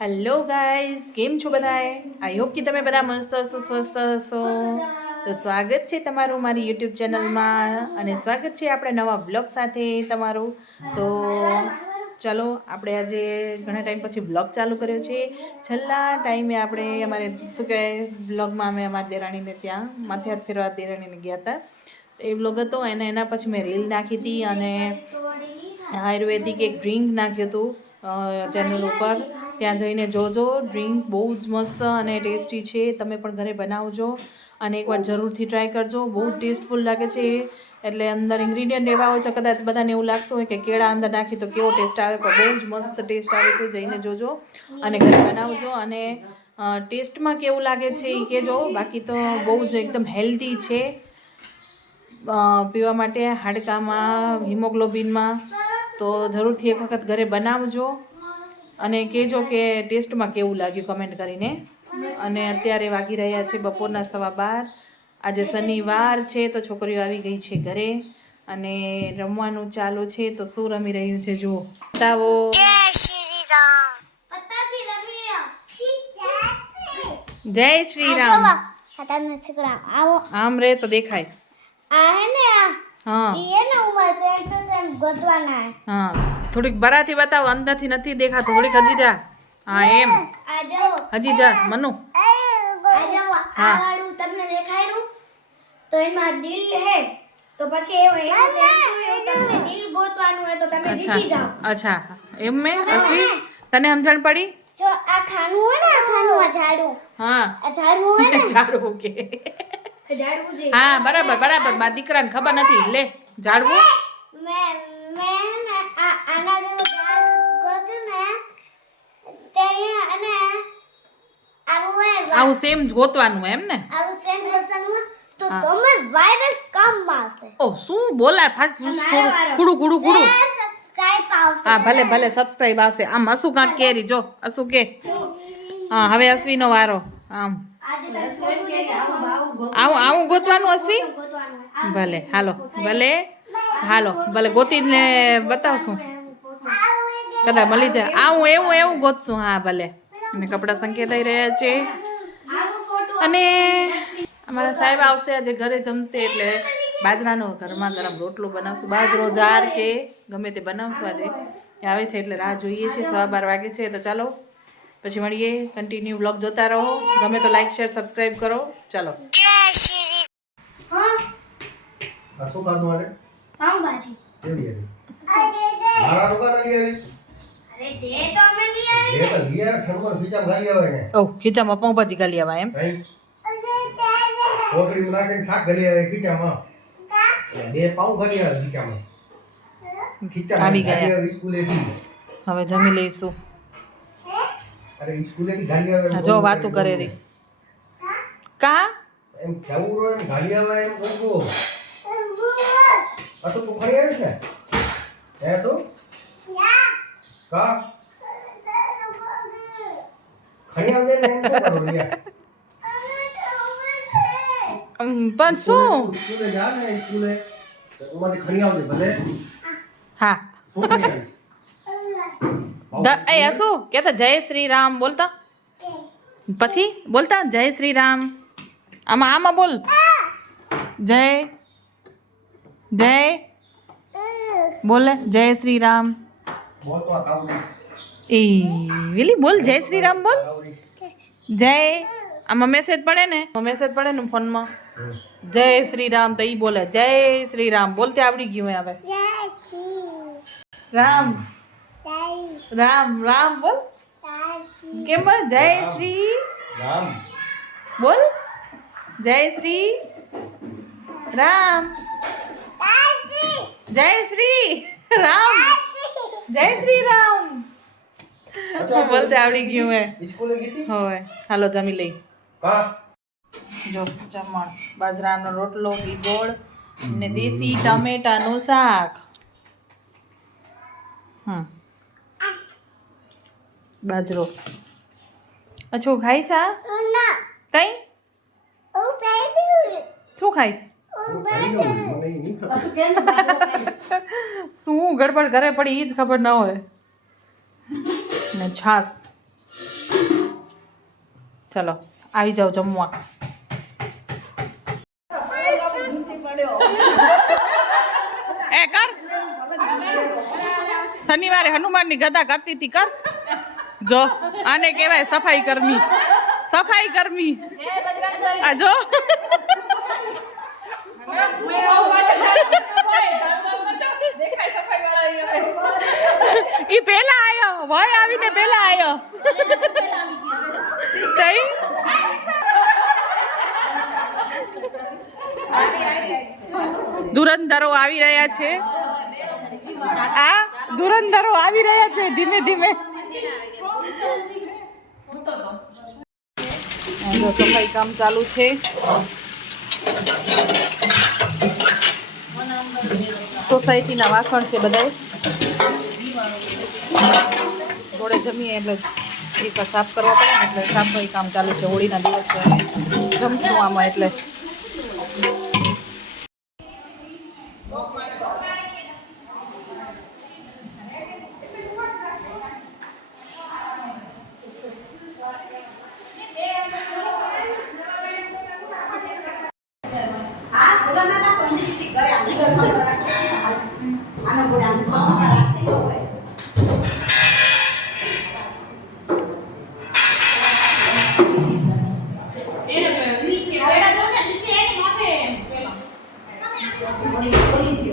Hello guys, કેમ છો બધાએ? આઈ હોપ કે તમે બધા મસ્ત હશો, સ્વસ્થ હશો. તો સ્વાગત છે તમારું મારી યુટ્યુબ ચેનલમાં અને સ્વાગત છે આપણે નવા બ્લોગ સાથે તમારું. તો ચાલો, આપણે આજે ઘણા ટાઈમ પછી બ્લોગ ચાલુ કર્યો છે. છેલ્લા ટાઈમે આપણે અમારે શું કહેવાય બ્લોગમાં અમે અમારા દેરાણીને ત્યાં માથે હાથ ફેરવા દેરાણીને ગયા હતા. એ બ્લોગ હતો અને એના પછી મેં રીલ નાખી હતી અને આયુર્વેદિક એક ડ્રિંક નાખ્યું હતું ચેનલ ઉપર. ત્યાં જઈને જોજો, ડ્રિંક બહુ જ મસ્ત અને ટેસ્ટી છે. તમે પણ ઘરે બનાવજો અને એકવાર જરૂરથી ટ્રાય કરજો. બહુ ટેસ્ટફુલ લાગે છે. એટલે અંદર ઇન્ગ્રીડિયન્ટ એવા હોય છે, કદાચ બધાને એવું લાગતું હોય કે કેળા અંદર નાખી તો કેવો ટેસ્ટ આવે, પણ બહુ જ મસ્ત ટેસ્ટ આવે છે. જઈને જોજો અને ઘરે બનાવજો અને ટેસ્ટમાં કેવું લાગે છે એ કહેજો. બાકી તો બહુ જ એકદમ હેલ્ધી છે પીવા માટે, હાડકામાં, હિમોગ્લોબિનમાં. તો જરૂરથી એક વખત ઘરે બનાવજો અને કહેજો કે ટેસ્ટમાં કેવું લાગ્યું કમેન્ટ કરીને. અને અત્યારે વાગી રહ્યા છે બપોરના 12:15. આજે શનિવાર છે તો છોકરીઓ આવી ગઈ છે ઘરે અને રમવાનું ચાલુ છે. તો શું રમી રહ્યું છે જુઓ, બતાવો. જય શ્રી રામ. આમ રે તો દેખાય. હા હા, થોડીક બરાથી બતાવો, અંદરથી નથી દેખાતું. થોડીક હજી જા. હા એમ, હજી જા મનુ. હા તમને દેખાયરું તો એમાં દિલ હે, તો પછી તમને દિલ ગોતવાનું હોય તો તમે જીતી જાઓ. અચ્છા, એમ મેં અશ્વી તને સમજણ પડી? જો આ ખાનું હોય ને, આ ખાનું, આ ઝાડું, હા આ ઝાડું હોય ને, ઝાડવું કે ઝાડવું જે, હા બરાબર બરાબર. મારા દીકરાને ખબર નથી. લે ઝાડવું. મેં ને આના જેવું ઝાડું ગોતું ને તે અને આવું સેમ ગોતવાનું એમ ને? આવું સેમ ગોતવાનું તો તમે વાયરસ કામમાં આવશે. ઓ શું બોલા કુડું કુડું કુડું. સબસ્ક્રાઇબ આવશે. હા ભલે ભલે, સબસ્ક્રાઇબ આવશે. આમ અસુ કાંક કેરી જો, અસુ કે. હા હવે અશ્વીનો વારો. આમ આવું ગોતવાનું અશ્વી. ભલે હાલો, ભલે હાલો, ભલે ગોતીને બતાવશું. કદાચ મળી જાય. આવું એવું ગોતશું. હા ભલે. અને કપડાં સંકેતાઈ રહ્યા છે અને અમારા સાહેબ આવશે આજે ઘરે, જમશે એટલે બાજરાનો ગરમા ગરમ રોટલો બનાવશું. બાજરો જાર કે ગમે તે બનાવશું આજે. એ આવે છે એટલે રાહ જોઈએ છે. 12:15 વાગે છે. તો ચાલો પછી મળીએ. કન્ટિન્યુ બ્લોગ જોતા રહો. ગમે તો લાઈક શેર સબસ્ક્રાઈબ કરો. ચાલો. શું ખાધું આજે? પાવભાજી. કેવી હતી? મારા દુકાન આવી આવી. અરે દે તો અમે લઈ આવી. એ તો લીયા છણમાં ખીચામાં ખાઈ આવે ને. ઓ ખીચામાં પાઉંભાજી ગાલી આવા એમ? કઈ કોથળીમાં નાખીને શાક ગલી આવે ખીચામાં. બે પાઉં ગલી આવે ખીચામાં. ખીચામાં આવી ગયા. ગાલી આવે સ્કૂલેથી. હવે જમી લઈશું. અરે સ્કૂલેથી ગાલી આવે. જો વાતું કરે રહી. કા એમ કેવું હોય ને ગાલી આવે એમ બોલવો. આ તો તું ખરી આવીશ ને? હે શું? કા ખરી આવજે ને એમ શું કરું યાર? પણ શું? સ્કૂલે જા ને સ્કૂલે તો ઉમાંથી ખરી આવજે ભલે. હા શું ખરી આવીશ? એ શું કહેતા? જય શ્રી રામ બોલતા. પછી બોલતા જય શ્રી રામ. આમાં બોલ. જય જય બોલે જય શ્રી રામ. બોલ તો આ કાવડીશ. એ વેલી બોલ જય શ્રી રામ બોલ. જય આમાં મેસેજ પડે ને ફોનમાં, જય શ્રી રામ તો ઈ બોલે જય શ્રી રામ. બોલતે આવડી ગયું હવે. રામ રામ રામ બોલ. કેમ બોલ? જય શ્રી રામ. બોલ. જય શ્રી રામ. જય શ્રી રામ. જય શ્રી રામ. બોલતે આવડી ગયું હે. સ્કૂલે ગઈ હવે હાલો જમી લઈ. કા જો જમણ બાજરાનો રોટલો, ઘી ગોળ ને દેશી ટમેટાનું શાક. બાજરો અચ્છો ખાઈ છે? કઈ શું ખાઈશ? શું ગડબડ ઘરે પડી એ જ ખબર ન હોય. ને છાસ ચલો આવી જાઓ જમવા. એ કર શનિવારે હનુમાનની ગદા કરતી હતી કર. જો આને કહેવાય સફાઈ કર્મી. સફાઈ કર્મી આ જો ઈ પેલા આયો ભાઈ આવીને પેલા આયો તઈ ધુરંધરો આવી રહ્યા છે. આ ધુરંધરો આવી રહ્યા છે ધીમે ધીમે. જો સફાઈ કામ ચાલુ છે. સોસાયટીના વાસણ છે બધાય. જોડે જમીએ એટલે એક સાફ કરવા પડે ને એટલે સફાઈ કામ ચાલુ છે. હોળીના દિવસે જમશું આમાં એટલે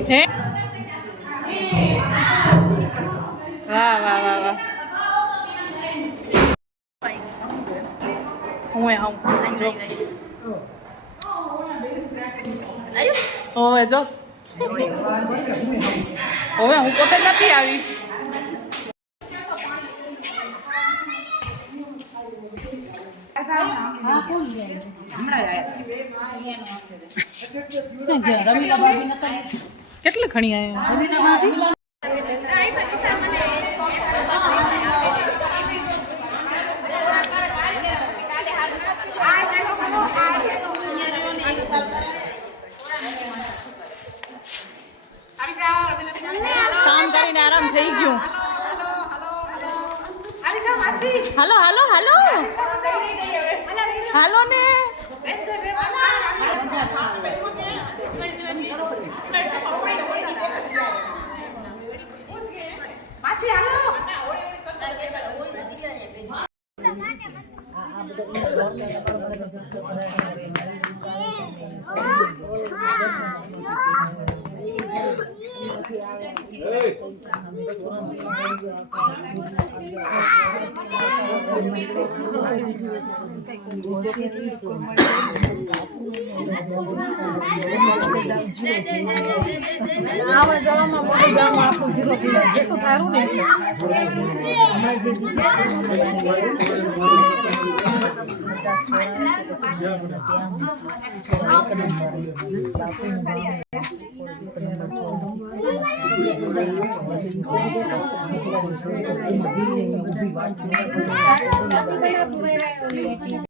હે વાહ વાહ વાહ વાહ. હું આવું જો ઓવે જો હવે હું પોતે નથી આવી. કેટલે ખણી આવ્યા કામ કરીને આરામ થઈ ગયું. હાલો હાલો હાલો હાલો ને